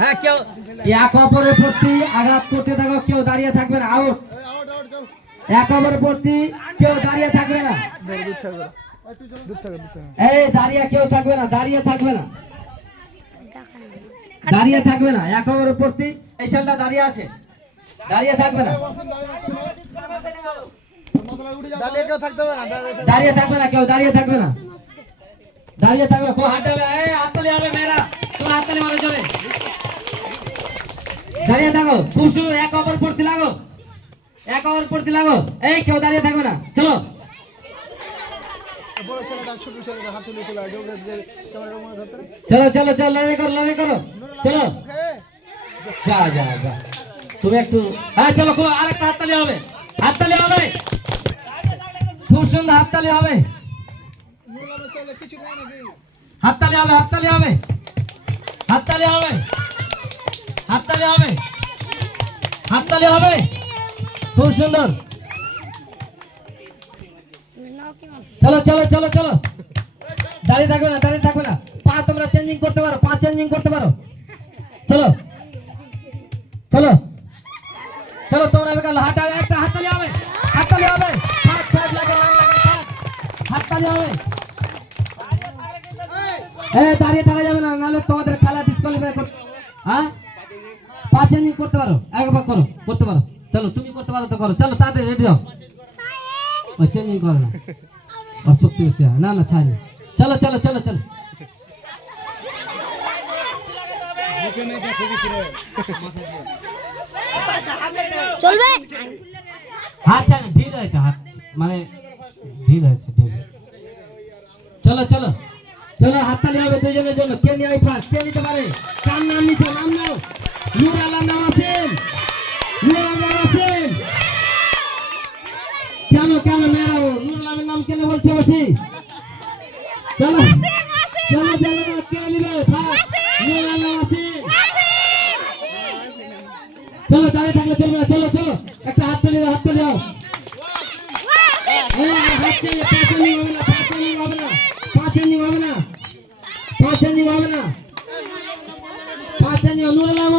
হ্যাঁ কেউ এক অপরের প্রতি আঘাত করতে থাকো, কেউ দাঁড়িয়ে থাকবে না, আউট। এক অপরের প্রতি কেউ দাঁড়িয়ে থাকবে না, এই দাঁড়িয়ে কেউ থাকবে না, দাঁড়িয়ে থাকবে না, দাঁড়িয়ে থাকবে না, এক অপরের প্রতি এই ছেলেটা দাঁড়িয়ে আছে, দাঁড়িয়ে থাকবে না, দাঁড়িয়ে থাকবে না, কেউ দাঁড়িয়ে থাকবে না, দাঁড়িয়ে থাকবে না, হাত দেবে, এই হাত তালি হবে মেয়েরা, তোমার হাত তালি মারো জোরে, দাঁড়িয়ে থাকো, খুব সুন্দর, এক অপর প্রতি লাগো, এক অপর প্রতি লাগো, এই কেউ দাঁড়িয়ে থাকবে না, চলো চলো চলো চলো, লড়াই করো, লড়াই করো, চলো যা যা যা, তুমি একটু, হ্যাঁ চলো খুলো, আরেকটা হাততালি হবে, হাততালি হবে, খুব সুন্দর হাততালি হবে, হাততালি হবে, হাততালি হবে, হাততালি হবে, হাততালি হবে, হাততালি হবে, খুব সুন্দর, চলো চলো চলো চলো, দাঁড়িয়ে থাকবে না, দাঁড়িয়ে থাকবে না, পা তোমরা চেঞ্জিং করতে পারো, পা চেঞ্জিং করতে পারো, চলো চলো চলো, তোমরা হাঁটা, একটা হাততালি হবে, হাততালি হবে, হাততালি হবে, দাঁড়িয়ে থাকা যাবে না, নাহলে তোমাদের খেলা ডিসকোয়ালিফাই করতে, হ্যাঁ পা চেঞ্জিং করতে পারো, একবার করো, করতে পারো, চলো তুমি করতে পারো তো করো, চলো তাড়াতাড়ি রেডি হও, ওই চেঞ্জিং করো না, और शक्ति से ना ना ছাড়ি, চলো চলো চলো চলো, চলবে হাত ছাড়, ঢিল হয়েছে হাত, মানে ঢিল হয়েছে, ঢিল, চলো চলো চলো, হাততালি হবে দুজনের জন্য, কে নিয়ে আই ফার্স্ট, কে নিতে পারে, কার নাম নিছে, নাম নাও, নূর আলম নাম আছেন, নূর আলম নাম আছেন, কেন কেন মেয়েরা নূর আলমের নাম কেন বলছে বেশি, চলো চলো চলো, কে নিবে ফার্স্ট, নূর আলম আছেন, চলো দাঁড়িয়ে থাকলে চলবে না, চলো চলো, একটা হাততালি দাও, হাততালি দাও, হাত চেঞ্জিং, পা চেঞ্জিং হবে না, পা চেঞ্জিং হবে না, পা চেঞ্জিং হবে না, পা চেঞ্জিং হবে না, পা চেঞ্জিং, নূর আলম